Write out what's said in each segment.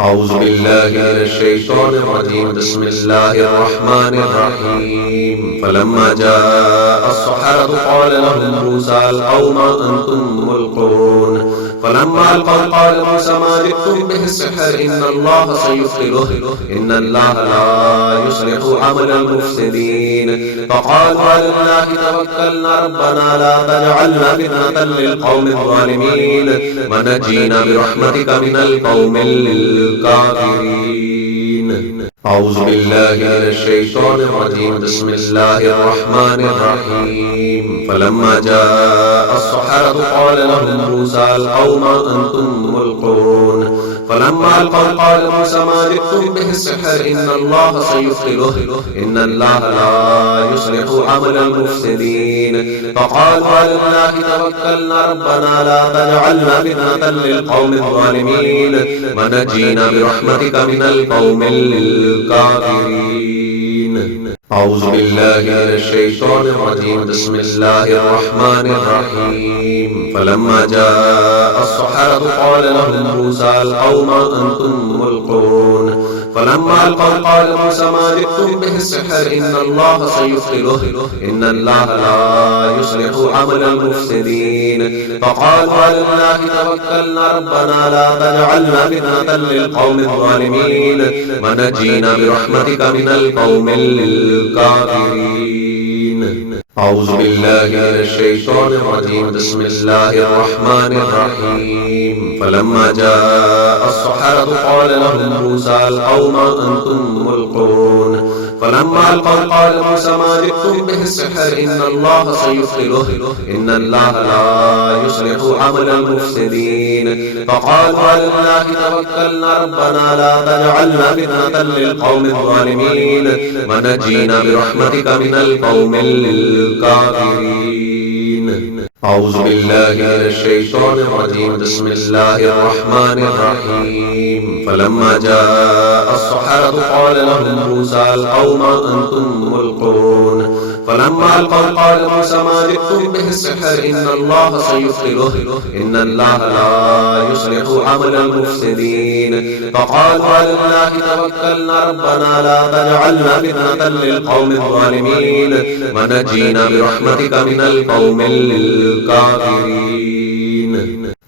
أعوذ بالله من الشيطان الرجيم. بسم الله الرحمن الرحيم. فلما جاء السحرة قال لهم موسى ألقوا ما أنتم ملقون. فلما ألقوا قال موسى ما جئتم به السحر إن الله سيبطله إن الله لا يصلح عمل المفسدين. فقالوا على الله توكلنا ربنا لا تجعلنا فتنة للقوم الظالمين ونجينا برحمتك من القوم الكافرين. أعوذ بالله من الشيطان الرجيم. بسم الله الرحمن الرحيم. فلما جاء السحرة قال لهم موسى ألقوا ما أنتم ملقون. فلما ألقوا قال موسى ما جئتم به السحر إن الله سيبطله إن الله لا يصلح عمل المفسدين. فقالوا على الله توكلنا ربنا لا تجعلنا فتنة للقوم الظالمين ونجينا برحمتك من القوم الكافرين. أعوذ بالله من الشيطان الرجيم. بسم الله الرحمن الرحيم. فلما جاء السحرة قال لهم موسى ألقوا ما أنتم ملقون. فلما ألقوا قال موسى ما جئتم به السحر إن الله سيبطله إن الله لا يصلح عمل المفسدين. فقالوا على الله توكلنا ربنا لا تجعلنا فتنة للقوم الظالمين ونجينا برحمتك من القوم الكافرين. أعوذ بالله من الشيطان الرجيم. بسم الله الرحمن الرحيم. فلما جاء السحرة قال لهم موسى ألقوا ما أنتم ملقون. فلما ألقوا قال موسى ما جئتم به السحر إن الله سيبطله إن الله لا يصلح عمل المفسدين. فقالوا على الله توكلنا ربنا لا تجعلنا فتنة للقوم الظالمين ونجينا برحمتك من القوم الكافرين. أعوذ بالله من الشيطان الرجيم. بسم الله الرحمن الرحيم. فلما جاء السحرة قال لهم موسى ألقوا ما أنتم ملقون. فلما ألقوا قال موسى ما جئتم به السحر إن الله سيبطله إن الله لا يصلح عمل المفسدين. فقالوا على الله توكلنا ربنا لا تجعلنا فتنة للقوم الظالمين ونجينا برحمتك من القوم الكافرين.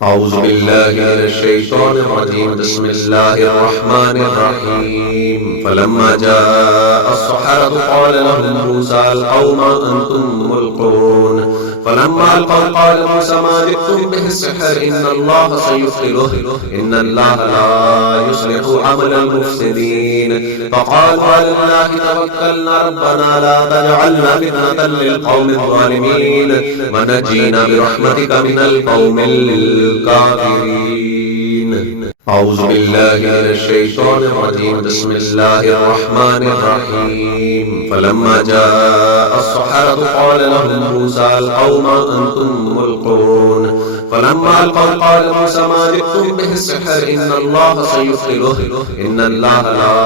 أعوذ بالله من الشيطان الرجيم. بسم الله الرحمن الرحيم. فلما جاء السحرة قال لهم موسى ألقوا ما أنتم ملقون. فلما ألقوا قال موسى ما جئتم به السحر إن الله سيبطله إن الله لا يصلح عمل المفسدين. فقالوا على الله توكلنا ربنا لا تجعلنا فتنة للقوم الظالمين ونجينا برحمتك من القوم الكافرين. أعوذ بالله من الشيطان الرجيم. بسم الله الرحمن الرحيم. فلما جاء السحرة قال لهم موسى ألقوا ما أنتم ملقون. فلما ألقوا قال موسى ما جئتم به السحر إن الله سيبطله إن الله لا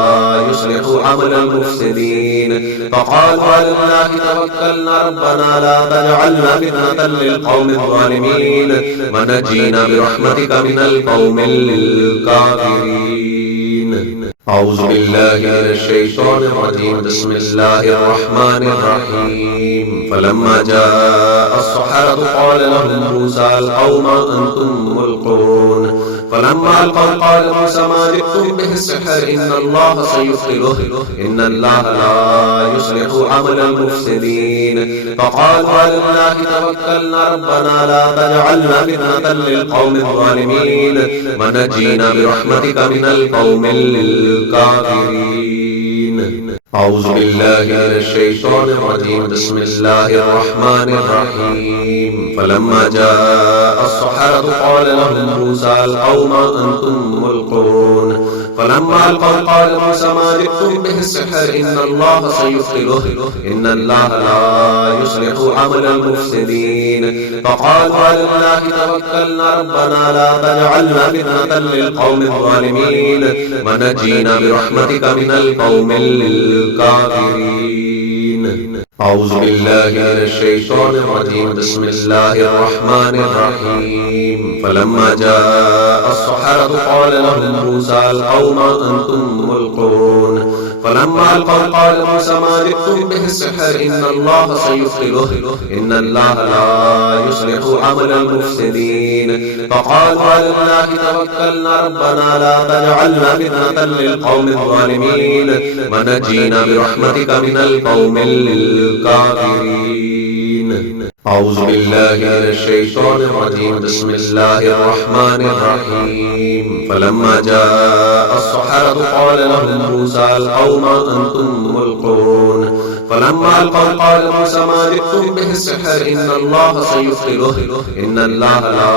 يصلح عمل المفسدين. فقالوا على الله توكلنا ربنا لا تجعلنا فتنة للقوم الظالمين ونجينا برحمتك من القوم الكافرين. أعوذ بالله من الشيطان الرجيم. بسم الله الرحمن الرحيم. فلما جاء السحرة قال لهم موسى ألقوا ما أنتم ملقون. فلما ألقوا قال موسى ما جئتم به السحر إن الله سيبطله إن الله لا يصلح عمل المفسدين. فقالوا على الله توكلنا ربنا لا تجعلنا فتنة للقوم الظالمين ونجينا برحمتك من القوم الكافرين. أعوذ بالله من الشيطان الرجيم. بسم الله الرحمن الرحيم. فلما جاء السحرة قال لهم موسى ألقوا ما أنتم ملقون. فلما ألقوا قال موسى ما جئتم به السحر إن الله سيبطله إن الله لا يصلح عمل المفسدين. فقالوا على الله توكلنا ربنا لا تجعلنا فتنة للقوم الظالمين ونجينا برحمتك من القوم الكافرين. أعوذ بالله من الشيطان الرجيم. بسم الله الرحمن الرحيم. فلما جاء السحرة قال لهم موسى القوم أنتم ملقون فلما ألقوا قال موسى ما جئتم به السحر إن الله سيبطله إن الله لا يصلح عمل المفسدين فقالوا على الله توكلنا ربنا لا تجعلنا فتنة للقوم الظالمين ونجينا برحمتك من القوم الكافرين. أعوذ بالله من الشيطان الرجيم بسم الله الرحمن الرحيم فلما جاء السحرة قال لهم موسى القوم أنتم ملقون فلما ألقوا قال موسى ما جئتم به السحر إن الله سيبطله إن الله لا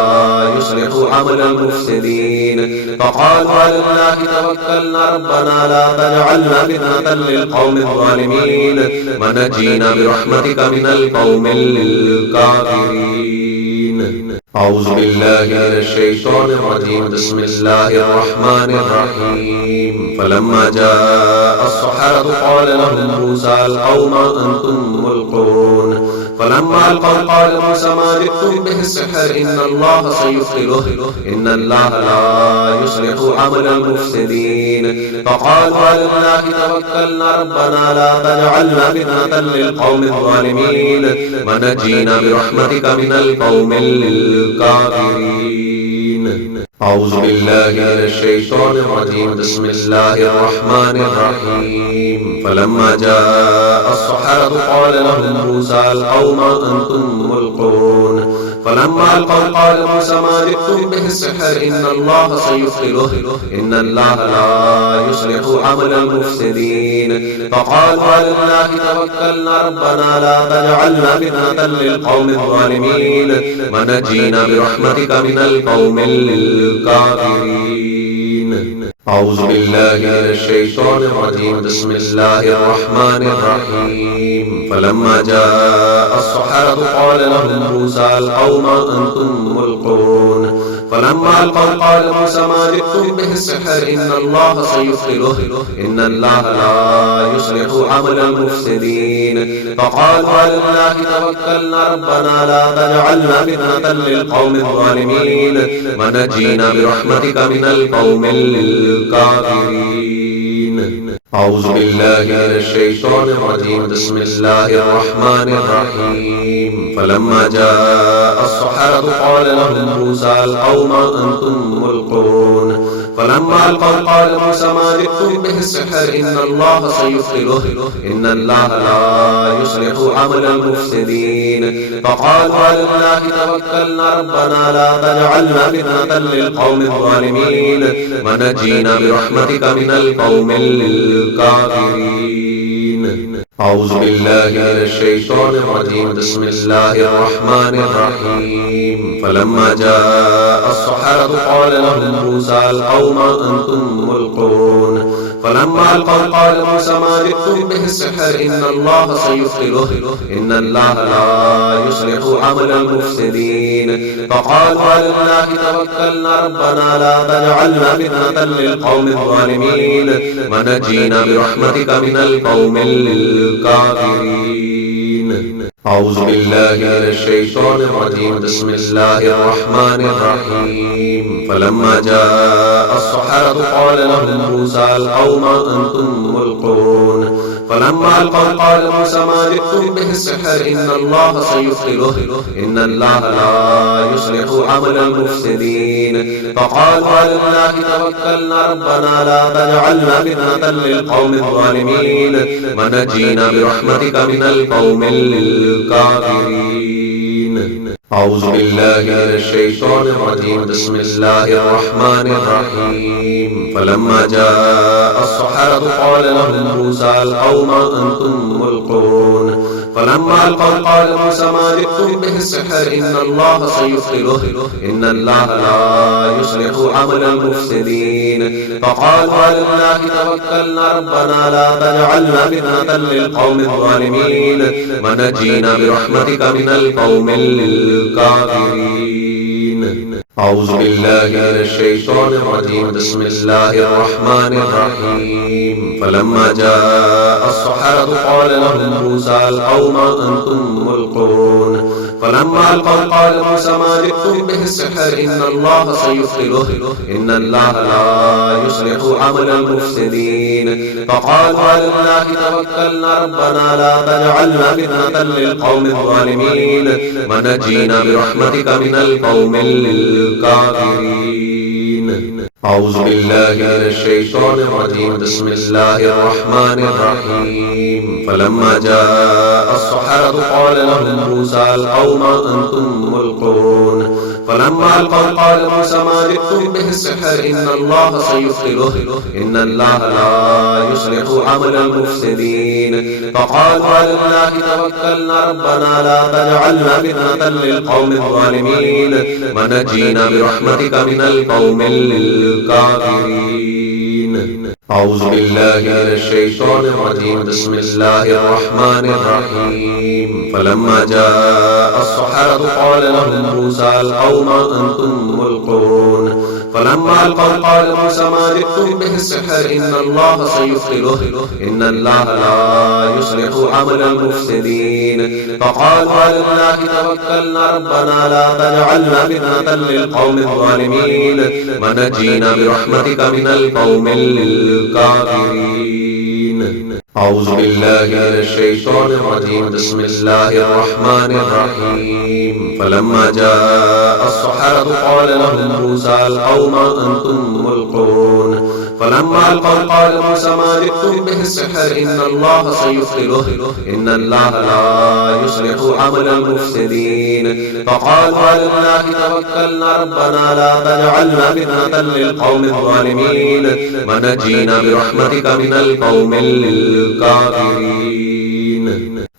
يصلح عمل المفسدين فقالوا على الله توكلنا ربنا لا تجعلنا فتنة للقوم الظالمين ونجينا برحمتك من القوم الكافرين. أعوذ بالله من الشيطان الرجيم بسم الله الرحمن الرحيم فلما جاء السحرة قال لهم موسى القوم أنتم ملقون فلما ألقوا قال موسى ما جئتم به السحر إن الله سيبطله إن الله لا يصلح عمل المفسدين فقالوا على الله توكلنا ربنا لا تجعلنا فتنة للقوم الظالمين ونجينا برحمتك من القوم الكافرين. أعوذ بالله من الشيطان الرجيم بسم الله الرحمن الرحيم فلما جاء السحرة قال لهم موسى القوم أنتم ملقون فلما ألقوا قال موسى ما جئتم به السحر إن الله سيبطله إن الله لا يصلح عمل المفسدين فقالوا على الله توكلنا ربنا لا تجعلنا فتنة للقوم الظالمين ونجينا برحمتك من القوم الكافرين. أعوذ بالله من الشيطان الرجيم بسم الله الرحمن الرحيم فلما جاء السحرة قال لهم موسى القوم أنتم ملقون فلما ألقوا قال موسى ما جئتم به السحر إن الله سيبطله إن الله لا يصلح عمل المفسدين فقالوا على الله توكلنا ربنا لا تجعلنا فتنة للقوم الظالمين ونجينا برحمتك من القوم الكافرين. أعوذ بالله من الشيطان الرجيم بسم الله الرحمن الرحيم فلما جاء السحرة قال لهم موسى القوم أنتم ملقون فلما ألقوا قال موسى ما جئتم به السحر إن الله سيبطله إن الله لا يصلح عمل المفسدين فقالوا على الله توكلنا ربنا لا تجعلنا فتنة للقوم الظالمين ونجينا برحمتك من القوم الكافرين. أعوذ بالله من الشيطان الرجيم بسم الله الرحمن الرحيم فلما جاء السحرة قال لهم موسى القوم أنتم ملقون فلما ألقوا قال موسى ما جئتم به السحر إن الله سيبطله إن الله لا يصلح عمل المفسدين فقالوا على الله توكلنا ربنا لا تجعلنا فتنة للقوم الظالمين ونجينا برحمتك من القوم الكافرين. أعوذ بالله من الشيطان الرجيم بسم الله الرحمن الرحيم فلما جاء السحرة قال لهم موسى القوم أنتم ملقون فلما ألقوا قال موسى ما جئتم به السحر إن الله سيبطله إن الله لا يصلح عمل المفسدين فقالوا على الله توكلنا ربنا لا تجعلنا فتنة للقوم الظالمين ونجينا برحمتك من القوم الكافرين. أعوذ بالله من الشيطان الرجيم بسم الله الرحمن الرحيم فلما جاء السحرة قال لهم موسى القوم أنتم ملقون فلما ألقوا قال موسى ما جئتم به السحر إن الله سيبطله إن الله لا يصلح عمل المفسدين فقالوا على الله توكلنا ربنا لا تجعلنا فتنة للقوم الظالمين ونجينا برحمتك من القوم الكافرين. أعوذ بالله من الشيطان الرجيم بسم الله الرحمن الرحيم فلما جاء السحرة قال لهم موسى القوم أنتم ملقون فلما ألقوا قال موسى ما جئتم به السحر إن الله سيبطله إن الله لا يصلح عمل المفسدين. فقالوا على الله توكلنا ربنا لا تجعلنا فتنة للقوم الظالمين ونجينا برحمتك من القوم الكافرين. أعوذ بالله من الشيطان الرجيم. بسم الله الرحمن الرحيم. فلما جاء السحرة قال لهم موسى ألقوا ما أنتم ملقون. فلما ألقوا قال موسى ما جئتم به السحر إن الله سيبطله إن الله لا يصلح عمل المفسدين. فقالوا على الله توكلنا ربنا لا تجعلنا فتنة للقوم الظالمين ونجينا برحمتك من القوم الكافرين. أعوذ بالله من الشيطان الرجيم. بسم الله الرحمن الرحيم. فلما جاء السحرة قال لهم موسى ألقوا ما أنتم ملقون. فلما ألقوا قال موسى ما جئتم به السحر إن الله سيبطله إن الله لا يصلح عمل المفسدين. فقالوا على الله توكلنا ربنا لا تجعلنا فتنة للقوم الظالمين ونجينا برحمتك من القوم الكافرين. أعوذ بالله من الشيطان الرجيم. بسم الله الرحمن الرحيم. فلما جاء السحرة قال لهم موسى ألقوا ما أنتم ملقون. فلما ألقوا قال موسى ما جئتم به السحر إن الله سيبطله إن الله لا يصلح عمل المفسدين. فقالوا على الله توكلنا ربنا لا تجعلنا فتنة للقوم الظالمين ونجينا برحمتك من القوم الكافرين.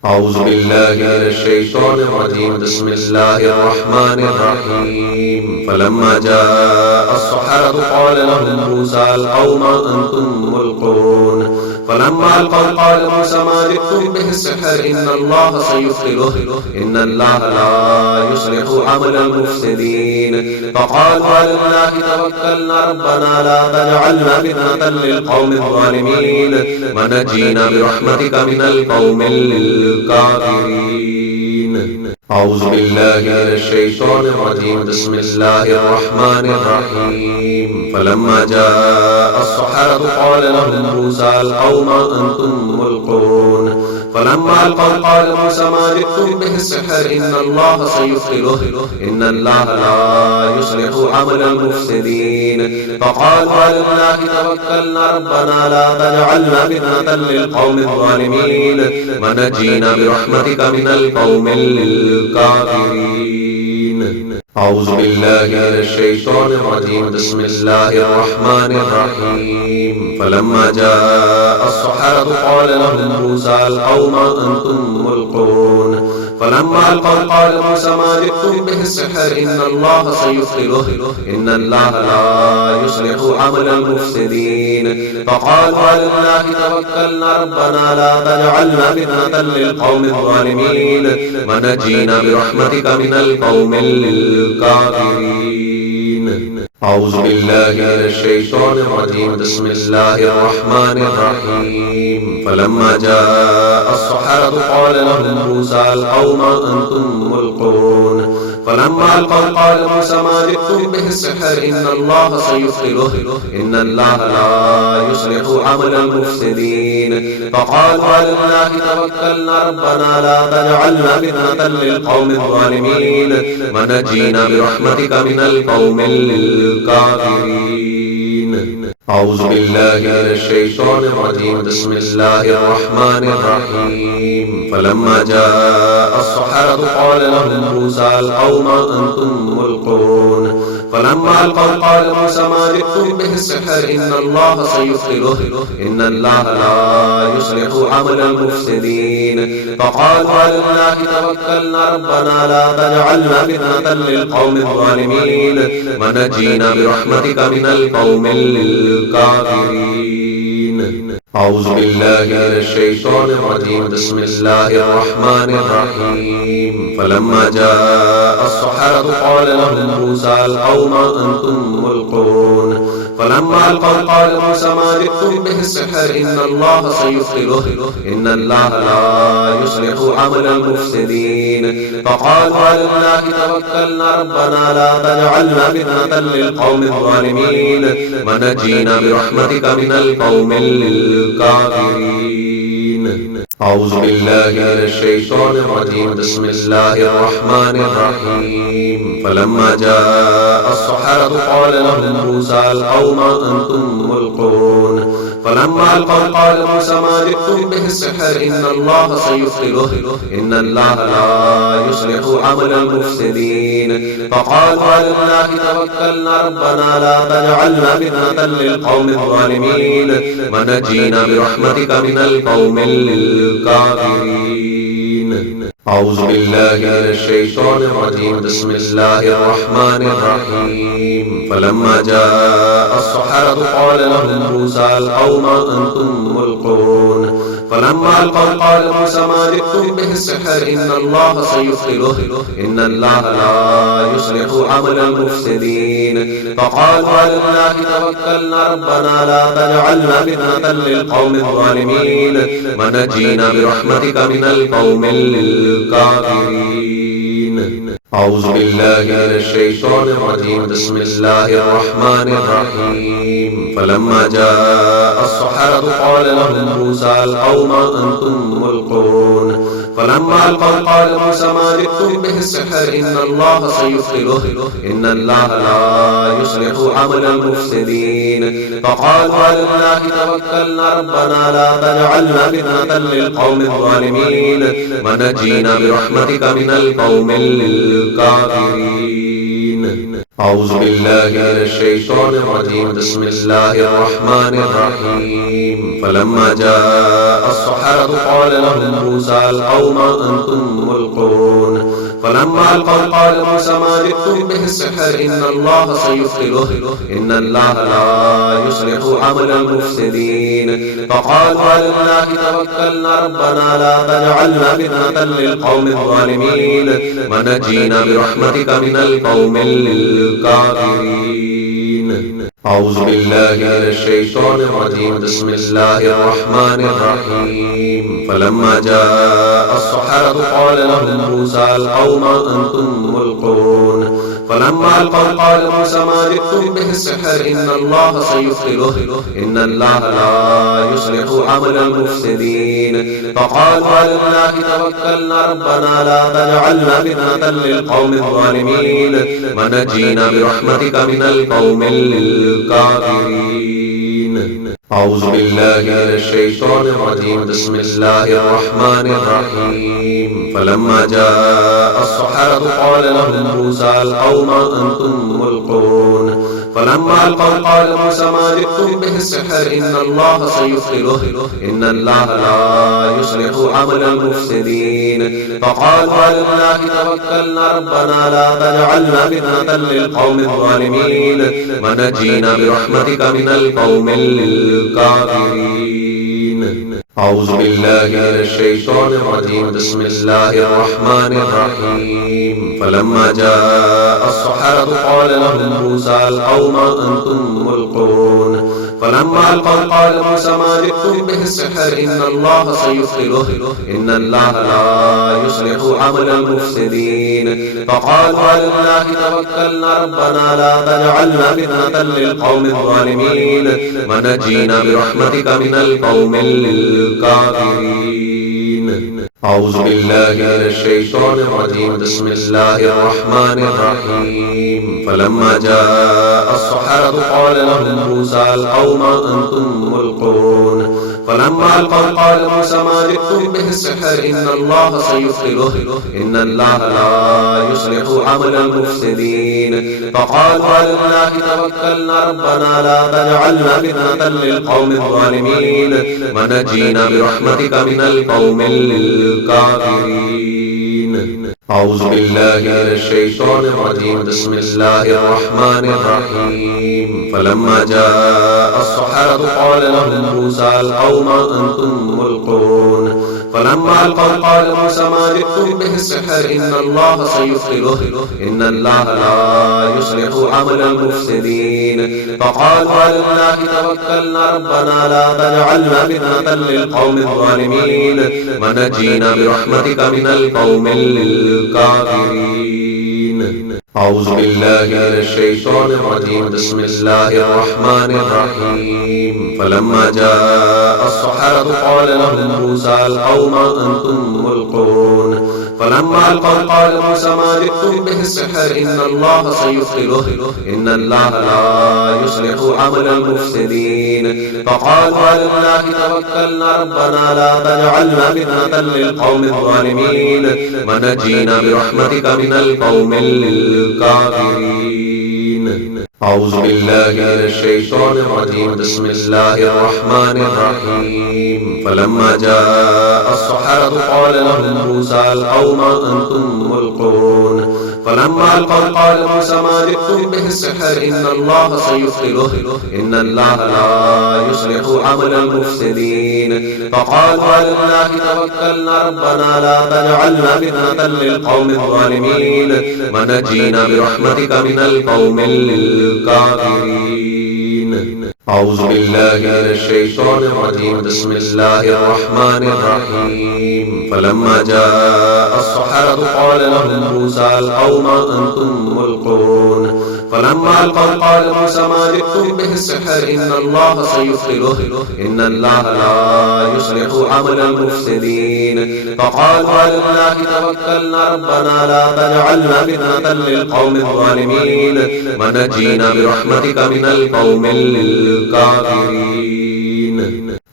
أعوذ بالله من الشيطان الرجيم. بسم الله الرحمن الرحيم. فلما جاء السحرة قال لهم موسى ألقوا ما أنتم ملقون. فلما ألقوا قال موسى ما جئتم به السحر إن الله سيبطله إن الله لا يصلح عمل المفسدين. فقالوا على الله توكلنا ربنا لا تجعلنا فتنة للقوم الظالمين ونجينا برحمتك من القوم الكافرين. أعوذ بالله من الشيطان الرجيم. بسم الله الرحمن الرحيم. فلما جاء السحرة قال لهم موسى ألقوا ما أنتم ملقون. فلما ألقوا قال موسى ما جئتم به السحر إن الله سيبطله إن الله لا يصلح عمل المفسدين. فقالوا على الله توكلنا ربنا لا تجعلنا فتنة للقوم الظالمين ونجينا برحمتك من القوم الكافرين. أعوذ بالله من الشيطان الرجيم. بسم الله الرحمن الرحيم. فلما جاء السحرة قال لهم موسى ألقوا ما أنتم ملقون. فلما ألقوا قال موسى ما جئتم به السحر إن الله سيبطله إن الله لا يصلح عمل المفسدين. فقالوا على الله توكلنا ربنا لا تجعلنا فتنة للقوم الظالمين ونجينا برحمتك من القوم الكافرين. أعوذ بالله من الشيطان الرجيم. بسم الله الرحمن الرحيم. فلما جاء السحرة قال لهم موسى ألقوا ما أنتم ملقون. فلما ألقوا قال موسى ما جئتم به السحر إن الله سيبطله إن الله لا يصلح عمل المفسدين. فقالوا على الله توكلنا ربنا لا تجعلنا فتنة للقوم الظالمين ونجينا برحمتك من القوم الكافرين. أعوذ بالله من الشيطان الرجيم. بسم الله الرحمن الرحيم. فلما جاء السحرة قال لهم موسى ألقوا ما أنتم ملقون. فلما ألقوا قال موسى ما جئتم به السحر إن الله سيبطله إن الله لا يصلح عمل المفسدين. فقالوا على الله توكلنا ربنا لا تجعلنا فتنة للقوم الظالمين ونجينا برحمتك من القوم الكافرين. أعوذ بالله من الشيطان الرجيم. بسم الله الرحمن الرحيم. فلما جاء السحرة قال لهم موسى ألقوا ما أنتم ملقون. فلما ألقوا قال موسى ما جئتم به السحر إن الله سيبطله إن الله لا يصلح عمل المفسدين. فقالوا على الله توكلنا ربنا لا تجعلنا فتنة للقوم الظالمين ونجينا برحمتك من القوم الكافرين. أعوذ بالله من الشيطان الرجيم. بسم الله الرحمن الرحيم. فلما جاء السحرة قال لهم موسى ألقوا ما أنتم ملقون. فلما ألقوا قال موسى ما جئتم به السحر إن الله سيبطله إن الله لا يصلح عمل المفسدين. فقالوا على الله توكلنا ربنا لا تجعلنا فتنة للقوم الظالمين ونجينا برحمتك من القوم الكافرين. أعوذ بالله من الشيطان الرجيم. بسم الله الرحمن الرحيم. فلما جاء السحرة قال لهم موسى ألقوا ما أنتم ملقون. فلما ألقوا قال موسى ما جئتم به السحر إن الله سيبطله إن الله لا يصلح عمل المفسدين. فقالوا على الله توكلنا ربنا لا تجعلنا فتنة للقوم الظالمين ونجينا برحمتك من القوم الكافرين. أعوذ بالله من الشيطان الرجيم. بسم الله الرحمن الرحيم. فلما جاء السحرة قال لهم موسى ألقوا ما أنتم ملقون. فلما ألقوا قال موسى ما جئتم به السحر إن الله سيبطله إن الله لا يصلح عمل المفسدين. فقالوا على الله توكلنا ربنا لا تجعلنا فتنة للقوم الظالمين ونجينا برحمتك من القوم الكافرين. أعوذ بالله من الشيطان الرجيم. بسم الله الرحمن الرحيم. فلما جاء السحرة قال لهم موسى ألقوا ما أنتم ملقون. فلما ألقوا قال موسى ما جئتم به السحر إن الله سيبطله إن الله لا يصلح عمل المفسدين. فقالوا على الله توكلنا ربنا لا تجعلنا فتنة للقوم الظالمين ونجينا برحمتك من القوم الكافرين. أعوذ بالله من الشيطان الرجيم. بسم الله الرحمن الرحيم. فلما جاء السحرة قال لهم موسى ألقوا ما أنتم ملقون. فلما ألقوا قال موسى ما جئتم به السحر إن الله سيبطله إن الله لا يصلح عمل المفسدين. فقالوا على الله توكلنا ربنا لا تجعلنا فتنة للقوم الظالمين ونجينا برحمتك من القوم الكافرين. أعوذ بالله من الشيطان الرجيم. بسم الله الرحمن الرحيم. فلما جاء السحرة قال لهم موسى ألقوا ما أنتم ملقون. فلما ألقوا قال موسى ما جئتم به السحر إن الله سيبطله إن الله لا يصلح عمل المفسدين. فقالوا على الله توكلنا ربنا لا تجعلنا فتنة للقوم الظالمين ونجينا برحمتك من القوم الكافرين. أعوذ بالله من الشيطان الرجيم. بسم الله الرحمن الرحيم. فلما جاء السحرة قال لهم موسى ألقوا ما أنتم ملقون. فلما ألقوا قال موسى ما جئتم به السحر إن الله سيبطله إن الله لا يصلح عمل المفسدين. فقالوا على الله توكلنا ربنا لا تجعلنا فتنة للقوم الظالمين ونجينا برحمتك من القوم الكافرين. أعوذ بالله من الشيطان الرجيم. بسم الله الرحمن الرحيم. فلما جاء السحرة قال لهم موسى ألقوا ما أنتم ملقون. فلما ألقوا قال موسى ما جئتم به السحر إن الله سيبطله إن الله لا يصلح عمل المفسدين. فقالوا على الله توكلنا ربنا لا تجعلنا فتنة للقوم الظالمين ونجينا برحمتك من القوم الكافرين. أعوذ بالله من الشيطان الرجيم. بسم الله الرحمن الرحيم. فلما جاء السحرة قال لهم موسى ألقوا ما أنتم ملقون. فلما ألقوا قال موسى ما جئتم به السحر إن الله سيبطله إن الله لا يصلح عمل المفسدين. فقالوا على الله توكلنا ربنا لا تجعلنا فتنة للقوم الظالمين ونجينا برحمتك من القوم الكافرين. أعوذ بالله من الشيطان الرجيم. بسم الله الرحمن الرحيم. فلما جاء السحرة قال لهم موسى ألقوا ما أنتم ملقون. فلما ألقوا قال موسى ما جئتم به السحر إن الله سيبطله إن الله لا يصلح عمل المفسدين. فقالوا على الله توكلنا ربنا لا تجعلنا فتنة للقوم الظالمين ونجينا برحمتك من القوم الكافرين. أعوذ بالله من الشيطان الرجيم. بسم الله الرحمن الرحيم. فلما جاء السحرة قال لهم موسى ألقوا ما أنتم ملقون. فلما ألقوا قال موسى ما جئتم به السحر إن الله سيبطله إن الله لا يصلح عمل المفسدين. فقالوا على الله توكلنا ربنا لا تجعلنا فتنة للقوم الظالمين ونجينا برحمتك من القوم الكافرين. أعوذ بالله من الشيطان الرجيم. بسم الله الرحمن الرحيم. فلما جاء السحرة قال لهم موسى ألقوا ما أنتم ملقون. فلما ألقوا قال موسى ما جئتم به السحر إن الله سيبطله إن الله لا يصلح عمل المفسدين. فقالوا على الله توكلنا ربنا لا تجعلنا فتنة للقوم الظالمين ونجينا برحمتك من القوم الكافرين.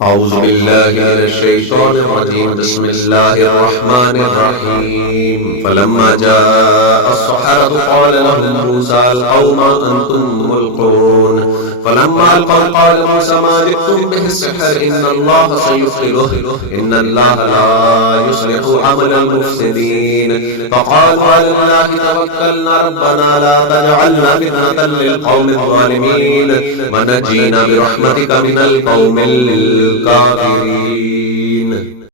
أعوذ بالله من الشيطان الرجيم. بسم الله الرحمن الرحيم. فلما جاء السحرة قال لهم موسى ألقوا ما أنتم ملقون. فلما ألقوا قال موسى ما جئتم به السحر إن الله سيبطله إن الله لا يصلح عمل المفسدين. فقالوا على الله توكلنا ربنا لا تجعلنا فتنة للقوم الظالمين ونجينا برحمتك من القوم الكافرين.